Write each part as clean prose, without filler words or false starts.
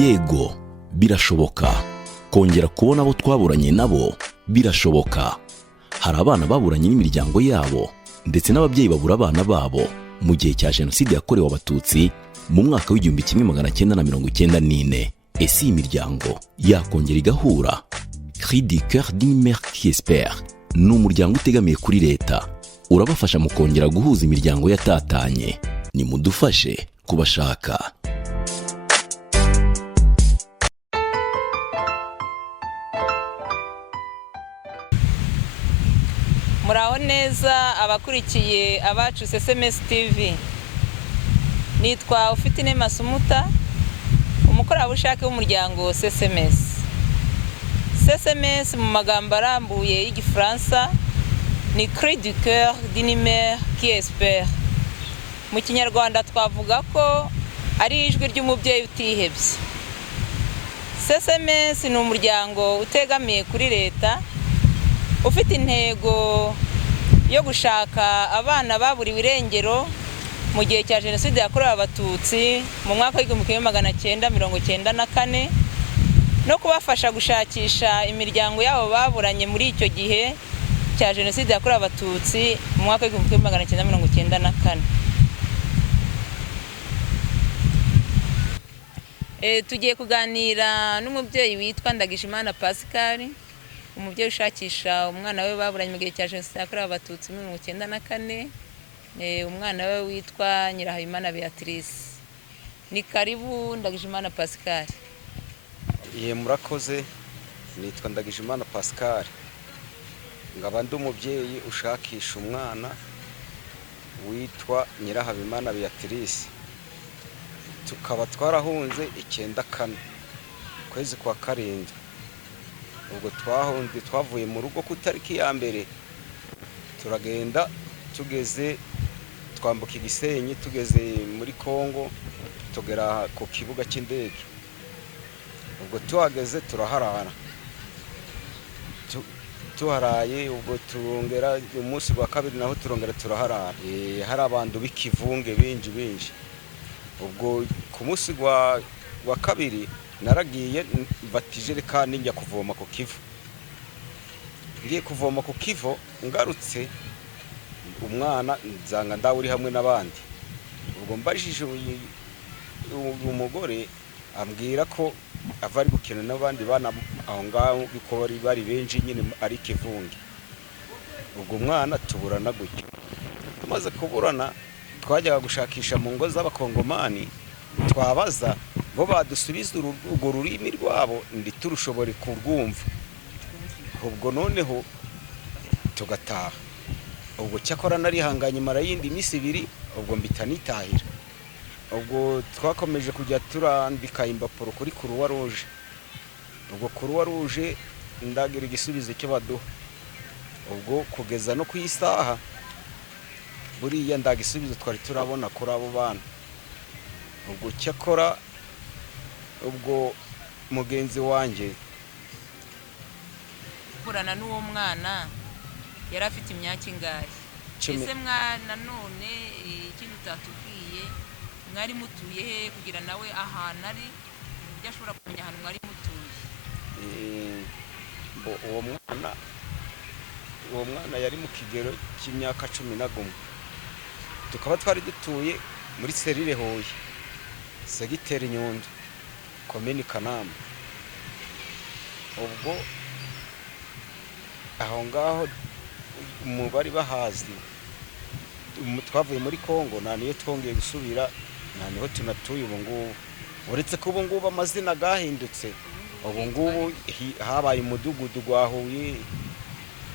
yego birashoboka kongera kubona abo twaburanye nabo birashoboka. Hari abana baburanye n'imiryango yabo ndetse n'ababyeyi babura abana babo mu gihe cya jenoside yakorewe abatutsi mu mwaka w'1994. Ese iyi miryango yakongera igahura? Cri du cœur d'une mère qui espère ni umuryango utegamiye kuri leta, urabafasha mu kongera guhuza imiryango yatatanye. Nimudufashe kubashaka. Muraho neza abakurikiye abacu SMS TV. Nitwa Ufitine Masumuta, umukorerabushake w'umuryango SMS. SMS mu magambo arambuye y'Igifaransa ni Cri du cœur d'une mère qui espère. Mu Kinyarwanda twavuga ko ari ijwi ry'umubyeyi utihebye. SMS ni umuryango utegamiye kuri leta, ufite intego yo gushaka abana baburiwe irengero mu gihe cya jenoside yakorewe abatutsi mu mwaka w'1994 no kubafasha gushakisha imiryango yabo baburanye muri icyo gihe cya jenoside yakorewe abatutsi mu mwaka w'1994. Tugiye kuganira n'umubyeyi witwa Ndagijimana Pascal, umubyeyi ushakisha umwana we baburanye mu gihe cya jenoside yakorewe abatutsi mu 1994. Umwana we witwa Nyirahabimana Beatrice. Ni karibu Ndagijimana Pascal. Murakoze, nitwa Ndagijimana Pascal, ngaba ndi umubyeyi ushakisha umwana witwa Nyirahabimana Beatrice. Tukaba twarahunze 94 kwezi kwa karindwi. Ubwo twavuye mu rugo ku tariki ya mbere, turagenda tugeze twambuka Gisenyi, tugeze muri Kongo, tugera ku kibuga cy'indege. Ubwo tuhageze turaharara, tuharaye. Ubwo turongera umunsi wa kabiri naho turongera turaharara. Hari abantu b'ikivunge binji. Ubwo ku munsi wa kabiri naragiye batijerekani njya kuvoma ku kivu. Ngiye kuvoma ku kivu, ngarutse umwana nzanga ndawe uri hamwe n'abandi. Ubwo mbajije umugore ambwira ko avari gukina n'abandi bana aho ngaho biko bari benshi nyine ari kivunge. Ubwo umwana tuburana gutyo. Tumaze kuburana twajyaga gushakisha mu ngo z'abakongomani, twabaza bo badusubiza urwo rurimi rwabo ndi turushobore kurwumva. Ubwo noneho tugataha. Ubwo cyakora narihanganye mara yindi misi 2, ubwo mbita nitahira. Ubwo twakomeje kujya turandika impapuro kuri Croix Rouge. Ubwo Croix Rouge ndagira igisubizo cyo baduha. Ubwo kugeza no kwisaha buriya ndagisubizo twari turabona kuri abo bana. Ubwo cyakora ubwo mugenzi wanjye burana n'uwo mwana yari afite imyaka ingahe? Ese mwana none ikintu utatubwiye, mwari mutuye he kugira nawe ahantu ari buryo ashobora kumenya ahantu mwari mutuye? Uwo mwana yari mu kigero cy'imyaka 11. Tukaba twari dutuye muri Serire Hoye, Segiteri Nyundo, Komini Kanama. Ubwo aho ngaho mu bari bahazi, twavuye muri Kongo niyo twongeye gusubira, niho tunatuye ubu ngubu. Uretse ko ubu ngubu amazina gahindutse, ubu ngubu habaye umudugudu gwa Huye,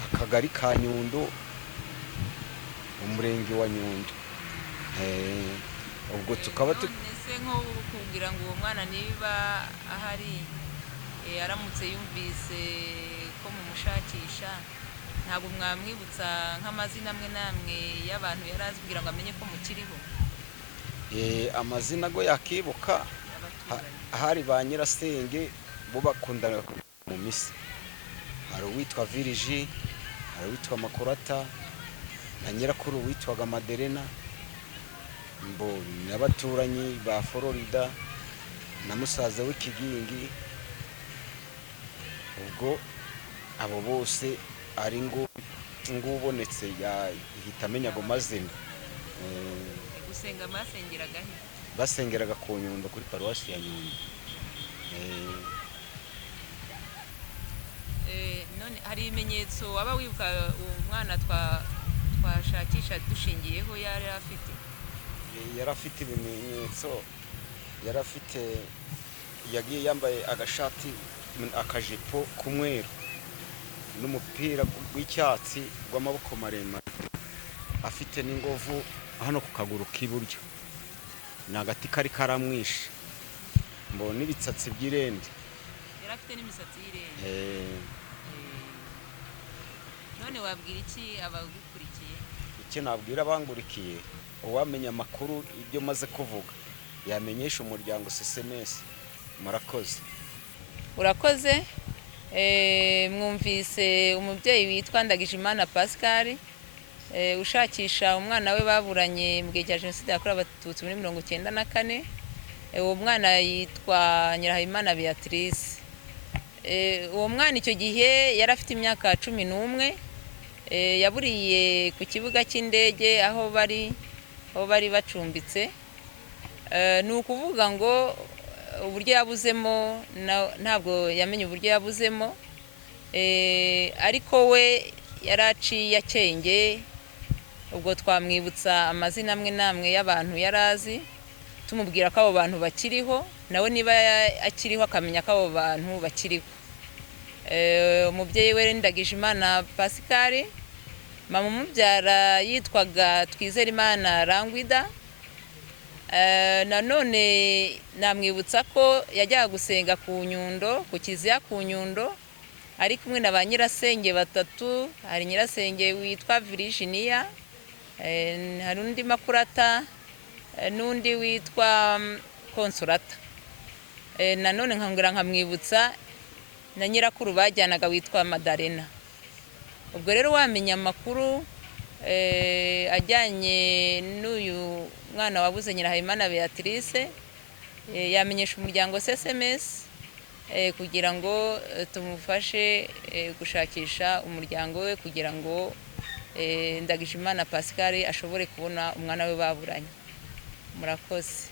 akagari ka Nyundo, umurenge wa Nyundo. Ubwo tukaba ese nko kugira ngo uwo mwana niba ahari aramutse yumvise ko mumushakisha, ntabwo mwamwibutsa nk'amazina amwe namwe y'abantu yarazi kugira ngo amenye ko mukiriho? Amazina go yakibuka. Hari ba Nyirasenge bo bakundana mu misi. Hari uwitwa Virigi, hari uwitwa Makurata, na nyirakuru witwaga Maderena. N'abaturanyi ba Florida na musaza w'ikigingi. Ubwo abo bose ari ngubonetse yahita amenya ngo mazina. gusenga masengeraga he? Basengeraga ku Nyundo kuri paruwasi ya Nyundo. None hari ibimenyetso waba wibuka umwana twashakisha dushingiyeho yari afite? Yari afite ibimenyetso, yari afite, yagiye yambaye agashati akajipo k'umweru n'umupira w'icyatsi w'amaboko maremare, afite n'ingovu hano ku kaguru k'iburyo, ni agati kari karamwishe, mbona ibitsatsi by'irende. Yari afite n'imisatsi y'irende. None wabwira iki abagukurikiye? Icyo nabwira abangurikiye, uwamenya amakuru ibyo maze kuvuga yamenyesha umuryango SMS. Murakoze. Urakoze. Mwumvise umubyeyi witwa Ndagijimana Pascal ushakisha umwana we baburanye mu gihe cya Jenoside yakorewe Abatutsi muri 1994. Uwo mwana yitwa Nyirahayimana Beatrice. Uwo mwana icyo gihe yari afite imyaka 11. Yaburiye ku kibuga cy'indege aho bari bacumbitse. Ni ukuvuga ngo uburyo yabuzemo ntabwo yamenye uburyo yabuzemo, ariko we yaraciye akenge. Ubwo twamwibutsa amazina amwe namwe y'abantu yarazi, tumubwira ko abo bantu bakiriho, nawe niba akiriho akamenya ko abo bantu bakiriho. Umubyeyi we Ndagijimana Pascal, mama umubyara yitwaga Twizerimana Rangwida. Nanone namwibutsa ko yajyaga gusenga ku Nyundo, ku Kiliziya ku Nyundo, ari kumwe na ba nyirasenge batatu. Hari nyirasenge witwa Virginia, hari undi Makurata, n'undi witwa Consolata. Nanone nkamwibutsa na nyirakuru bajyanaga witwa Madalena. Ubwo rero wamenya amakuru ajyanye n'uyu mwana wabuze Nyirahayimana Beatrice, yamenyesha umuryango SMS kugira ngo tumufashe gushakisha umuryango we, kugira ngo Ndagijimana Pascal ashobore kubona umwana we baburanye. Murakoze.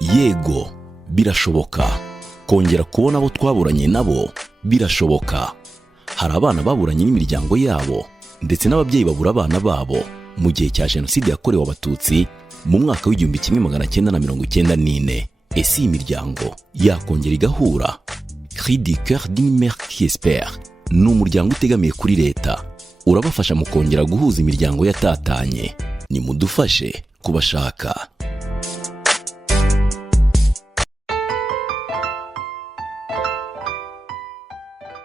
Yego, birashoboka. Kongera kubona abo twaburanye nabo birashoboka. Hari abana baburanye n'imiryango yabo ndetse n'ababyeyi babura abana babo mu gihe cya Jenoside yakorewe Abatutsi mu mwaka w'1994. Ese iyi miryango yakongera igahura? Cri du cœur d'une mère qui espère ni umuryango utegamiye kuri leta, urabafasha mu kongera guhuza imiryango yatatanye. Nimudufashe kubashaka.